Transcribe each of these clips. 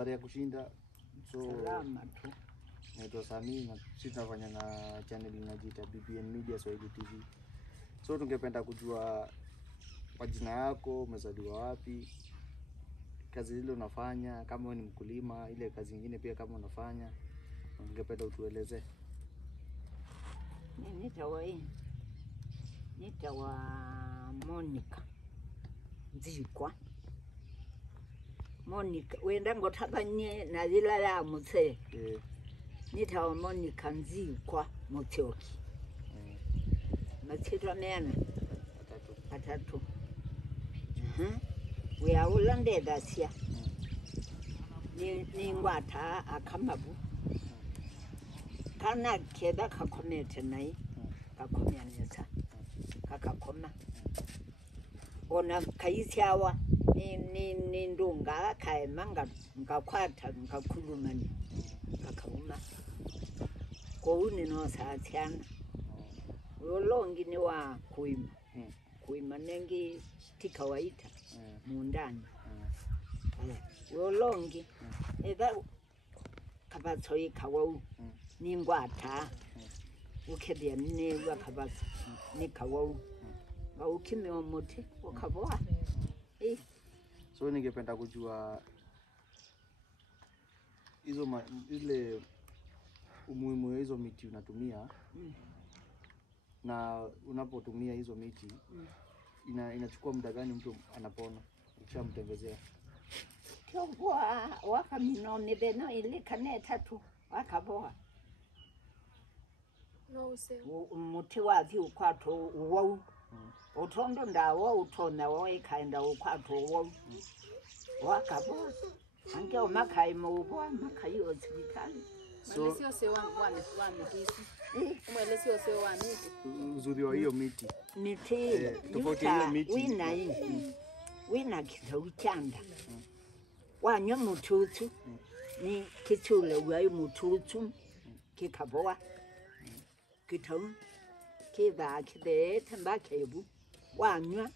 safari ya kushinda. So salama tu. Naitwa Sami na sisi tunafanya na channel inajiita BBN Media Swahili TV. So tungependa kujua kwa jina yako, umezaliwa wapi, kazi ile unafanya, kama wewe ni mkulima, ile kazi nyingine pia kama unafanya, ungependa utueleze. Nitawa Monica Nzikwa. Monica wenda ngothakanye na zila ya mutse. Nitawa Monica Nzikwa Mutyoki. Matitwa mena atatu. We are Ulande dasia. Ni ngwata akamabu. Kana keda kakomete nai kakomyanesa kakakoma. Ona kaisiawa ni ndunga kaemanga ngakwata ngakulumani kakuma. Ko ni no sa tiana. Ulongi ni wa kuima nengi tikawaita mundani. Ulongi eda kabatsoi kawau ni ngwata ukebya ni wakabatso ni kawau ukime wa muti ukaboa. So ningependa kujua hizo ile umuhimu wa hizo miti unatumia. Na unapotumia hizo miti inachukua muda gani mtu anapona ukishamtengezea? Kwa wakamino mideno ile kaneta tu wakaboa. No se. Muti wathi ukwato uwau. Utondo ndawo utona wo ikaenda ukwato uwau. Wakaboa. Ange omakai mubo makai hospitali. So sio se wa miti. Umele sio se wa miti. Uzuri wa hiyo miti. Miti. Tofauti hiyo miti. Wina kitau chanda. Wanyo mututu. Ni kichule wa mututu. Kikaboa. Kitau. Kiba kide tamba kebu. Wanyo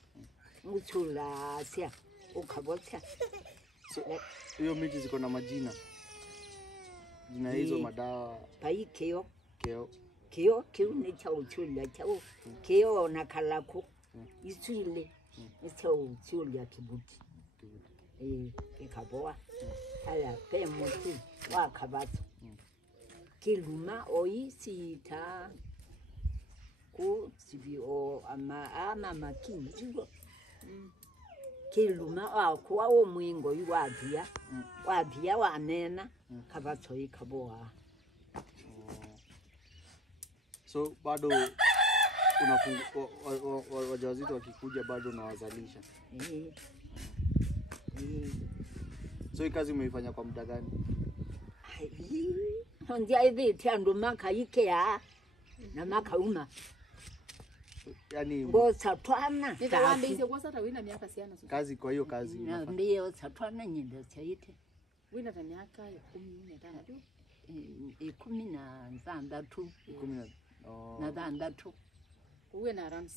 mutula sia ukabocha. So hiyo miti ziko na majina. Jina hizo madawa. Pai keo. Keo ni chao chula chao. Keo na kalako. Isule. Chao chula kibuti. Kikaboa. Haya pe mutu wakabato. Kiluma oi sita ku sibi o ama makinji. Kiluma kwa omwingo wabia wanena kabato ikaboa. So bado wajawazito wakikuja bado unawazalisha. So hii kazi umeifanya kwa muda gani? Ndia hivi tiando maka ikea na maka uma. Yani ngosa twana. Nitawaambia hizo kwa sasa wina miaka siana sasa. Kazi kwa hiyo kazi. Ndio satwana nyinda chaite. Wina ta miaka 15 tu. 16 na dandatu. Uwe na around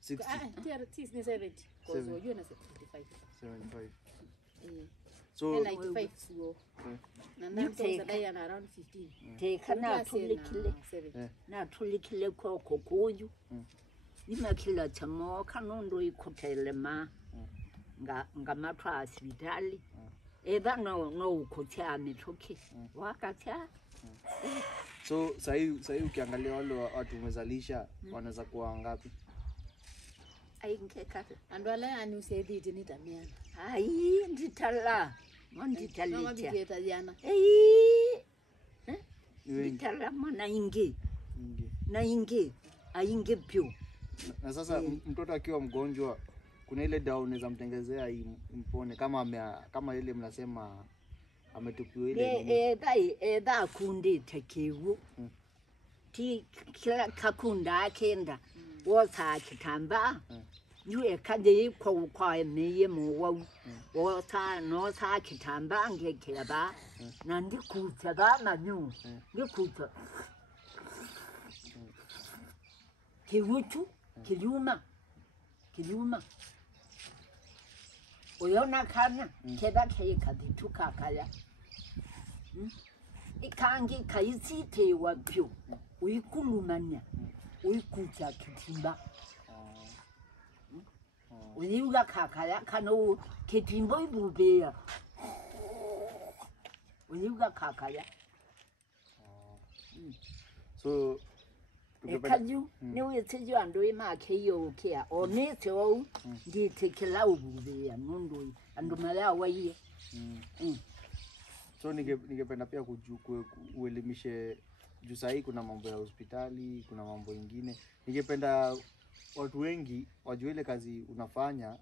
60. Tia tis ni 70 cause you na 75. So 95 so. Na ndio dai na around 15. Tekana tulikile. Na tulikile kwa kokoju. Imakila chamo kanondo ikutelema. Nga matwa hospitali. Eda no ukotea mitoki. Wakatia. So sahi ukiangalia wale watu umezalisha wanaweza kuwa ngapi? Ainkeka. Andwala yani usaidie nitamiana. Ai nditala. Monditalicha. Mama bigeta jana. Nditala mwana ingi. Na ingi. Aingi pio. Na sasa mtoto akiwa mgonjwa kuna ile dawa unaweza mtengezea impone kama ile mnasema ametupiwa ile eda kundi tekewu ti kila kakunda akenda wosa kitamba yue kade kwa emeye muwa wosa no sa kitamba ngekeba na ndikuta ba manyu ndikuta kiwutu kiliuma uyona kana keda kaya kadituka kaya Ikangi kaisite wapyo. Uikulumanya. Uikucha kitimba. Uliuga kakaya kano kitimbo ibubea. Uliuga kakaya. So Ekaju niwe tejo ando ima keyo kia onete o ndi tekela ububea nondo ando mala waye. So ningependa pia uelimishe juu sahii kuna mambo ya hospitali, kuna mambo ingine. Ningependa watu wengi wajue ile kazi unafanya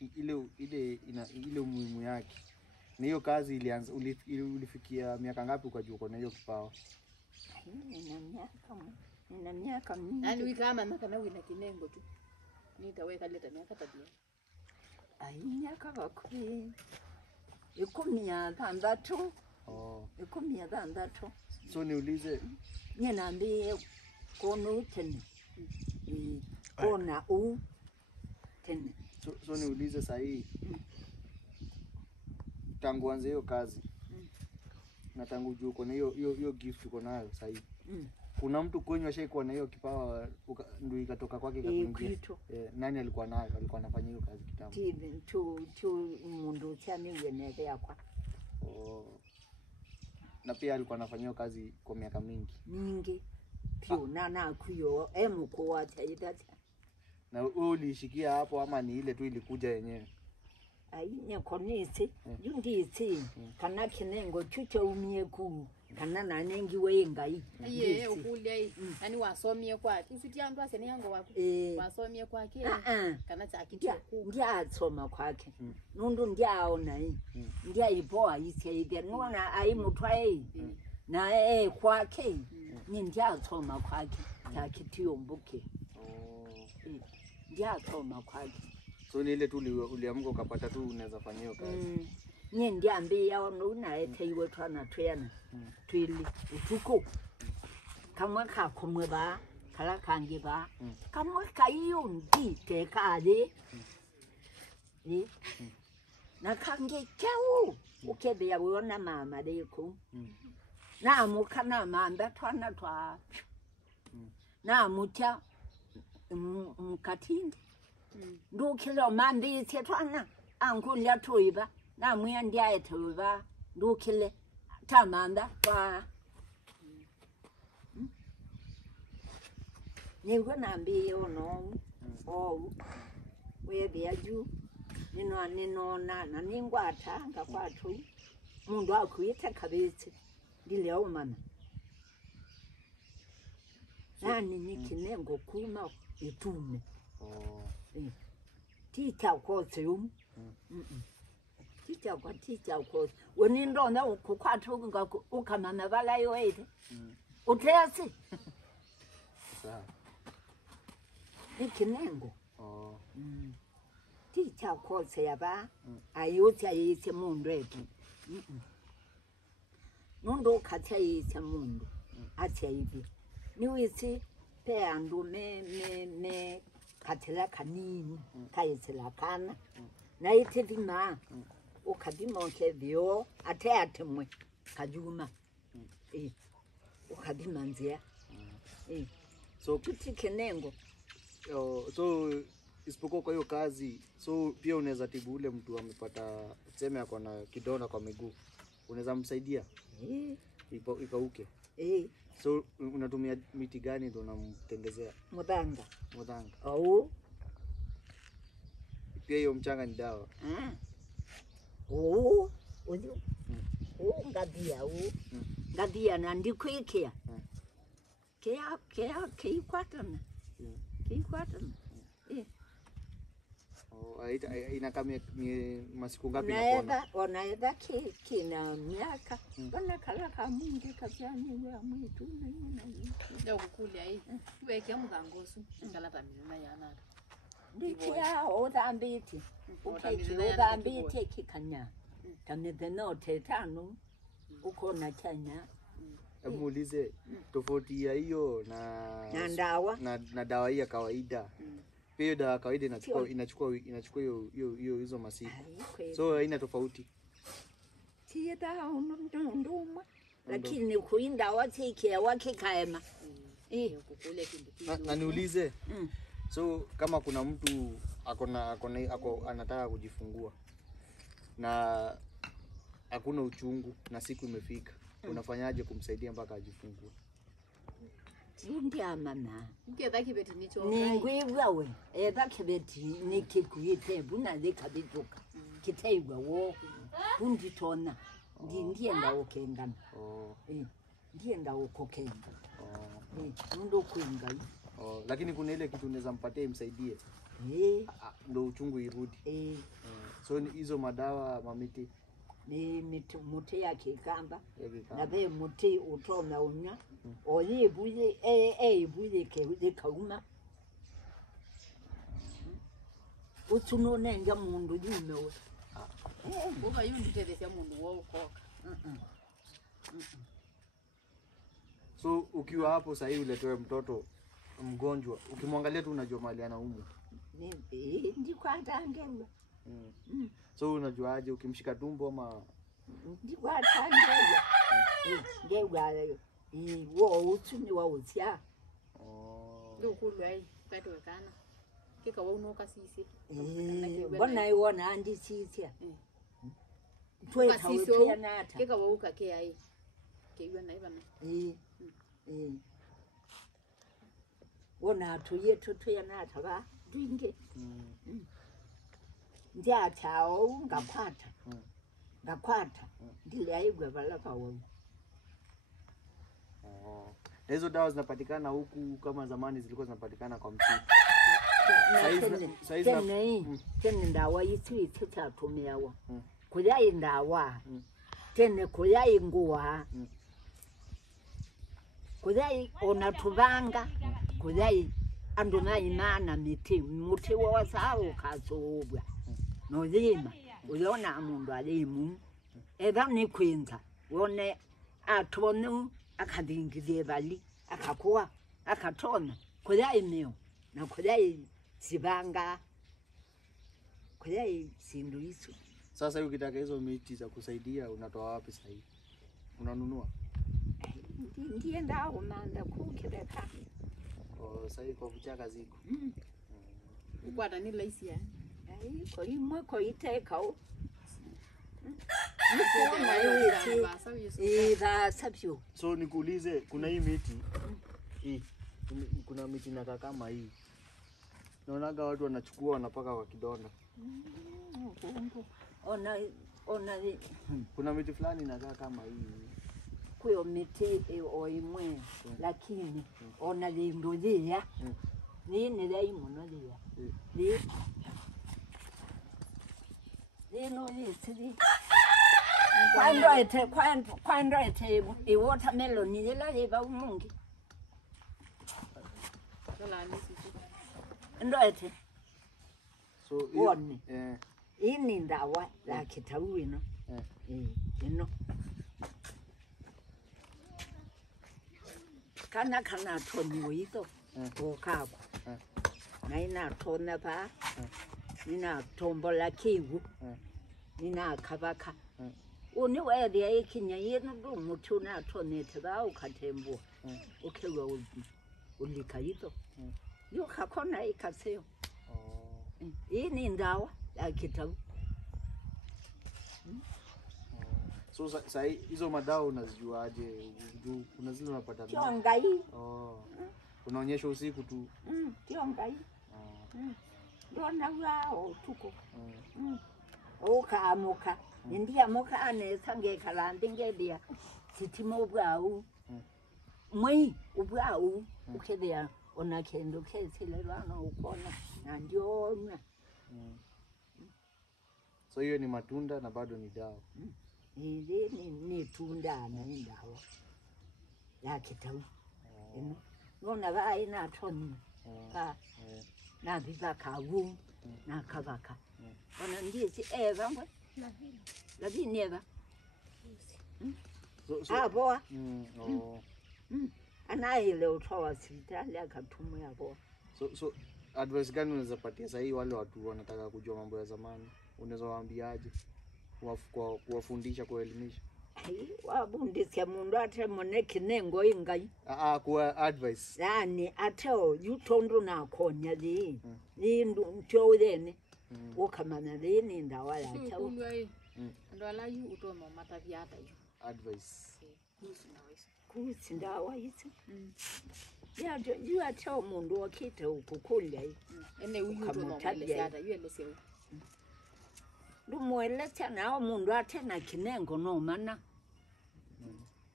ile umuhimu yake. Na hiyo kazi ilianza ulifikia miaka ngapi ukajua uko na hiyo kipawa? Nina miaka mingi. Yaani wiki kama miaka na wina kinengo tu. Nitaweka leta miaka tabia. Miaka bakuri. 16. Oh. 16. So niulize Niambie kono tena. Kona tena. So niulize sahii tangu anze hiyo kazi na tangu juu uko na hiyo gift uko nayo sahii. Kuna mtu kwenye ashaikuwa na hiyo kipawa ndio ikatoka kwake ikakuingia. Nani alikuwa nayo? Alikuwa anafanya hiyo kazi kitambo. Steven tu mundu chani yeneke yakwa. Na pia alikuwa anafanya hiyo kazi kwa miaka mingi. Pio na kuyo mko wacha idata. Na wewe ulishikia hapo ama ni ile tu ilikuja yenyewe? Nye konisi yundisi kana kinengo chucho umieku kana nanengi wengai ukulia yani wasomie kwake ufiti yangu ase yango wako wasomie kwake kana chakitia ndia soma kwake nundu ndia ona ndia ipoa ise nona ai mutwae na kwake ni ndia soma kwake chakitio mbuke ndia soma kwake. So ni ile tu uliamka ukapata tu unaweza fanya hiyo kazi. Ni ndiambia ono na eteiwe twana twena. Twili utuko. Kamwe ka komwe ba, kala kange ba. Kamwe ka iyo ndi tekale. Ni. Na kange keu. Ukebe ya wona mama deko. Na mukana mamba twana twa. Na mutya mkatindi. Ndo kilo mambi tetwana angulia toiba na mwe ndia etoiba ndo kile tamanda kwa nigo nambi ono we biaju nino na ningwata ngakwathu mundu akwita kabitsi ndile mama nani nikinengo kuma itume. Tita kote Tita kote. Wenindo na ukukwatu ukamama bala yoete. Utesi. Sawa. Ikinengo. Tita kote yaba ayuti ayite mundu etu. Mundu kati ayite mundu. Ati ayibi. Niwisi pe andu me katela kanini kayetsela kana na itevima ukadimo kevyo atemwe kajuma ukadima nzia so kuti kenengo so isipokuwa kwa hiyo kazi so pia unaweza tibu ule mtu amepata tuseme ako na kidonda kwa miguu unaweza msaidia ikauke so unatumia miti gani ndio unamtengezea? Mudanga. Pia hiyo mchanga ni dawa. Ngadia na ndikuikia. Kikwatana. Inakaa masiku ngapi napona? Wanaenda kina miaka. Wana kalaka mungi kaziani ya mwitu na ndio kukulia hii. Weke mudhangosu ngalata milina yana. Ndikia odambiti. Odambiti kikanya. Kanedeno tetano uko na Kenya. Muulize tofauti ya hiyo na dawa hii ya kawaida. Pia dawa kawaida inachukua hizo masiku. So haina tofauti. Tieta nduma. Lakini kuinda watike wakikaema. Kukule kindu. Na niulize. So kama kuna mtu anataka kujifungua na hakuna uchungu na siku imefika, unafanyaje kumsaidia mpaka ajifungue? Ndia mama. Ngietha kibeti nicho. Ningwibwa we. Etha kibeti nikikuite buna likabituka. Kitaigwa wo. Bundi tona. Ndienda okengana. Ndienda okokenga. Ndo kuinga. Lakini kuna ile kitu unaweza mpatie imsaidie. Ndo uchungu irudi. So hizo madawa mamiti ni muti ya kikamba na be muti utona unya oyibuye ibuye ke kauma utunone nga mundu yumewe uba yundi tedesya mundu wo ukoka. So ukiwa hapo sasa hivi uletewe mtoto mgonjwa, ukimwangalia tu unajua mali anaumwa. Ndiko atangengwa. So unajuaje ukimshika tumbo ama ndiko atangengwa? Ngegwa wo utuni wa utia. Ndo kulwai kwetu kana. Kika wa unoka sisi. Bona iwona andi sisi. Twe tawe nata. Kika wa uka kai. Keiwa na ibana. Wona tuye tuya nata ba dinge. Ndia chao ngakwata. Ngakwata. Ndile aigwe balapa wao. Hizo dawa zinapatikana huku kama zamani zilikuwa zinapatikana kwa msitu. Tene ndawa yitu tutatumia. Kuyai ndawa. Tene kuyai nguwa. Kuyai onatubanga. Kuyai anduna imana miti. Muti wa sawo kasobwa. Nozima. Uyona mundu alimu. Eba ni kwinza. Wone atonu akadingize bali. Akakuwa. Akatona. Kuyai meo. Na kuyai sibanga. Kuyai sindu isu. Sasa ukitaka hizo miti za kusaidia unatoa wapi sasa hivi? Unanunua? Ndienda umanda kukireka. Sasa hivi kwa kuchaka ziko. Ukwata ni laisi ya. Ko imwe ko itekao. Sabio. So nikuulize kuna hii miti. Kuna miti na kama hii. Naonaga watu wanachukua wanapaka kwa kidonda. Ona kuna miti fulani inakaa kama hii. Kuyo miti oimwe lakini ona lindolia. Ni dai monolia. No yesidi. Kwando ete watermelon ni la leba umungi. Ndo ete. So one. Ini ndawa la kitabu ino. Ino. Kana toni wito. Okako. Na ina tona pa. Nina tombola kiwu. Nina kabaka. Uni wadi ya ikinya yenu mutu na tonete ba ukatembo. Ukewa ulika ito. Yuka kona ikaseo. Ini ndawa la kitabu. So sasa hizo madawa unazijuaje? Kuna zile unapata vipi? Tiongai. Unaonyesha usiku tu. Tiongai. Ndona wao tuko. Amuka. Ndia amuka anesange kalandi ngedia. Sitimo bwao. Mwi ubwao ukedia ona kendo kesile lwana ukona na ndio. So hiyo ni matunda na bado ni dawa. Ni tunda na dawa. Ya kitabu. Nona ba ina toni. Na biba kawu na kabaka. Ona ndizi ngwe. Lakini eva. Boa. Anaile utoa hospitali akatumwa hapo. So advice gani unaweza patia sasa wale watu wanataka kujua mambo ya zamani? Unaweza waambiaje? kuwafundisha, kuelimisha. Wabundisya mundu ate mone kinengo ingai. Kuwa advice. Yani ateo yutondo na konya li. Li ntyo thene. Ukamana li ni ndawa ya ateo. Ndo ala yu utono mataviata yu. Advice. Kusi ndawa hizo. Ya yu ateo mundu wakite ukukulia yu. Ene uyu utono mwelesiata yu elese yu. Lumwelesya nao mundu ate na kinengo no mana.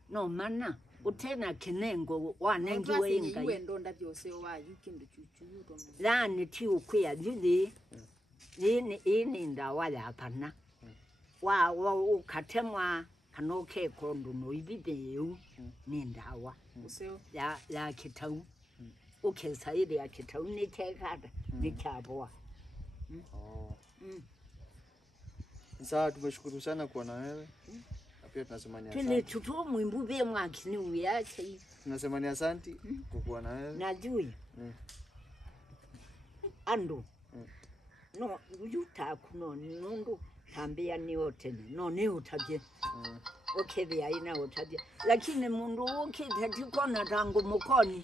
No mana. Utena kinengo wanengiwe ingai. Iwe ndonda vyose wa yukindu chuchu utono. Lani ti ukwia jili. Ini ndawa ya pana. Ukatemwa kanoke kondo no ibibeyu ni ndawa. Useo. Ya kitau. Ukesaidi ya kitau ni tekada. Ni chaboa. Sawa, tumeshukuru sana kuwa na wewe. Pia tunasema ni asante. Tuli tutu mwimbuve mwakini uyache. Tunasema ni asante kuwa na wewe. Najui. Ando. No, yuta kuno nundu tambia ni otene. No, ni utaje. Okay, vya ina utaje. Lakini mundu ukita tikona tangu mukoni.